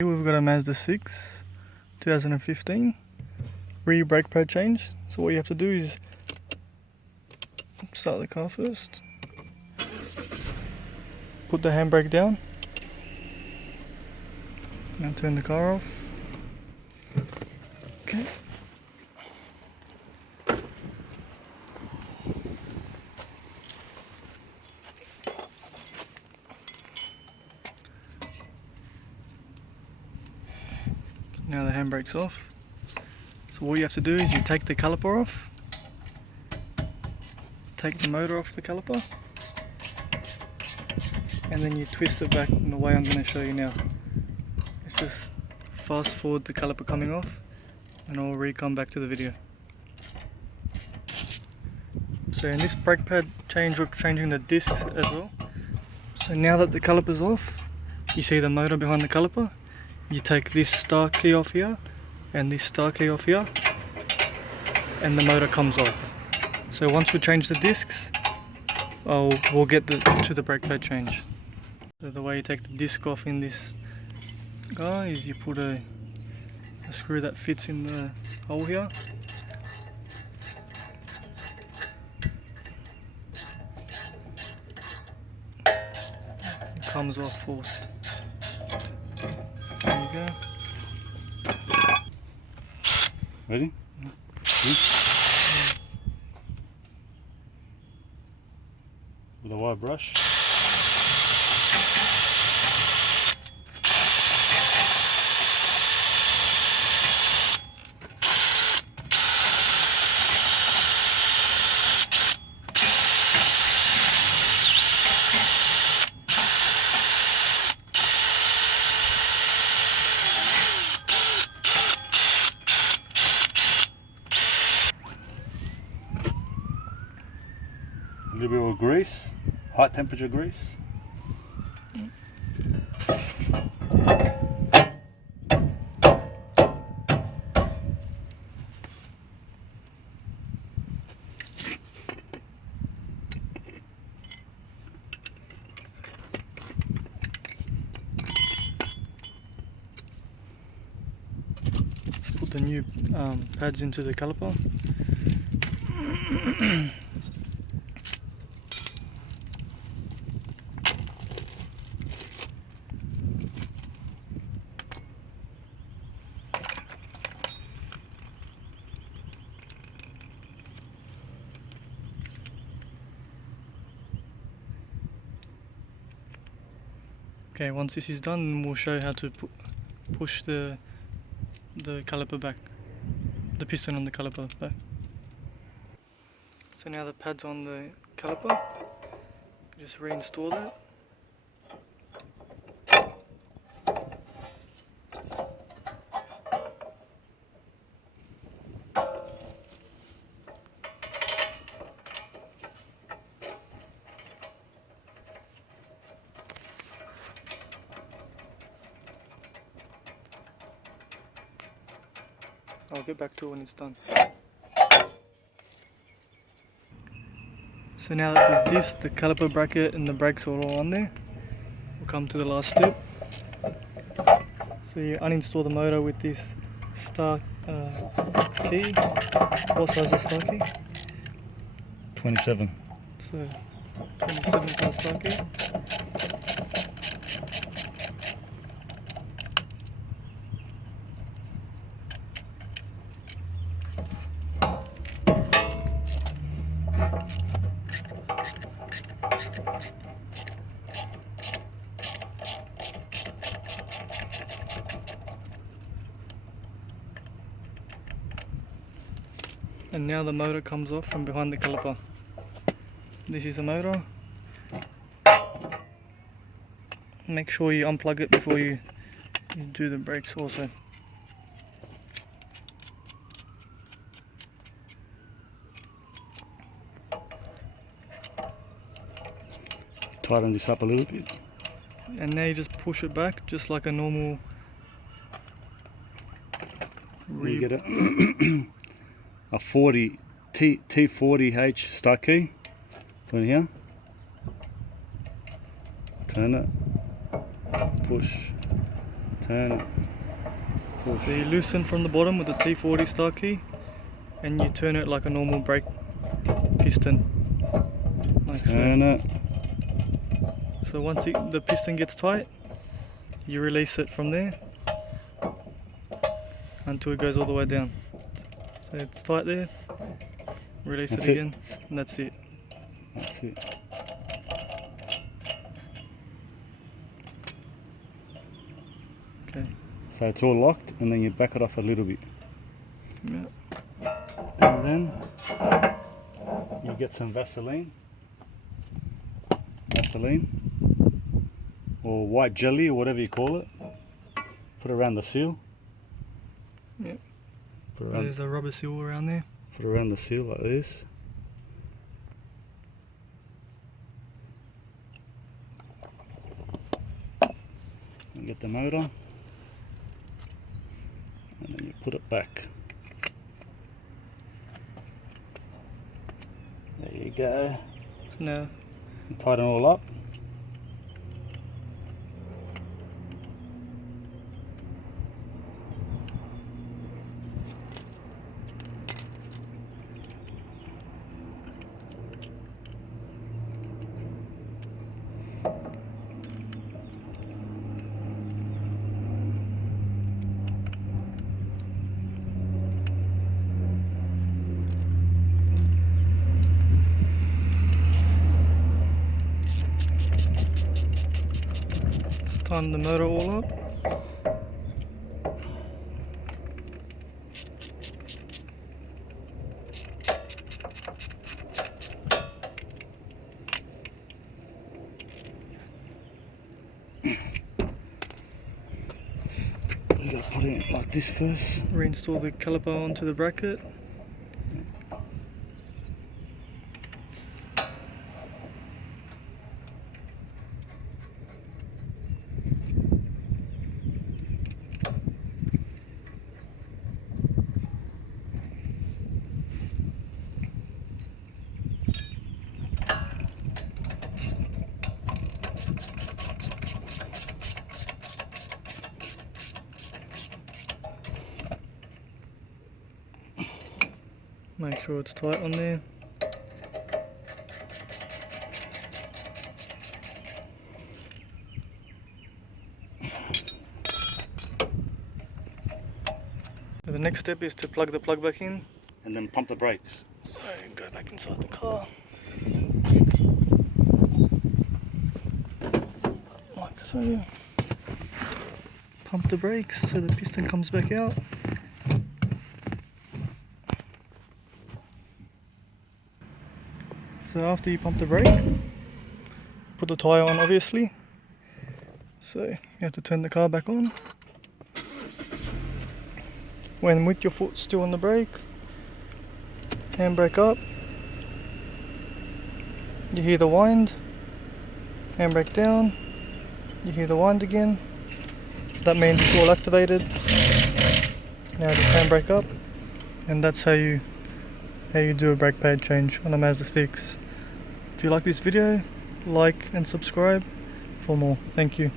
Here we've got a Mazda 6 2015 rear brake pad change. So what you have to do is start the car first, put the handbrake down, now turn the car off. Okay. Now the handbrake's off. So all you have to do is you take the caliper off, take the motor off the caliper, and then you twist it back in the way I'm going to show you now. It's just fast forward the caliper coming off and I'll re-come back to the video. So in this brake pad change, we're changing the discs as well. So now that the caliper's off, you see the motor behind the caliper. You take this start key off here and this start key off here, and the motor comes off. So once we change the discs, we'll get to the brake pad change. So the way you take the disc off in this guy is you put a screw that fits in the hole here. It comes off forced. There you go. Ready? With a wire brush. A little bit of grease, high temperature grease. Let's put the new pads into the caliper. Okay, once this is done, we'll show you how to push the caliper back, the piston on the caliper back. So now the pad's on the caliper, just reinstall that. I'll get back to it when it's done. So now that with this, the caliper bracket and the brakes are all on there, we'll come to the last step. So you uninstall the motor with this start key. What size is start key? 27. So 27 size start key. And now the motor comes off from behind the caliper. This is the motor. Make sure you unplug it before you do the brakes also. Tighten this up a little bit. And now you just push it back just like a normal You get a 40 T40H start key. Put it here. Turn it. Push. Turn it. So you loosen from the bottom with the T40 start key, and you turn it like a normal brake piston. Like Turn it. So once the piston gets tight, you release it from there until it goes all the way down. So it's tight there, release it again, and that's it. That's it. Okay. So it's all locked, and then you back it off a little bit. Yeah. And then you get some Vaseline or white jelly or whatever you call it. Put it around the seal. Yeah. Put it around, There's a rubber seal around there. put it around the seal like this. And get the motor. And then you put it back. There you go. So now You tighten it all up. let's tighten the motor all up. You gotta put it like this first. Reinstall the caliper onto the bracket. Make sure it's tight on there. So the next step is to plug the plug back in. And then pump the brakes. So go back inside the car. Like so. Pump the brakes so the piston comes back out. So after you pump the brake, put the tyre on obviously. So you have to turn the car back on. When with your foot still on the brake, handbrake up. You hear the wind, handbrake down, you hear the wind again. That means it's all activated. Now just handbrake up, and that's how you do a brake pad change on a Mazda 6. If you like this video, like and subscribe for more. Thank you.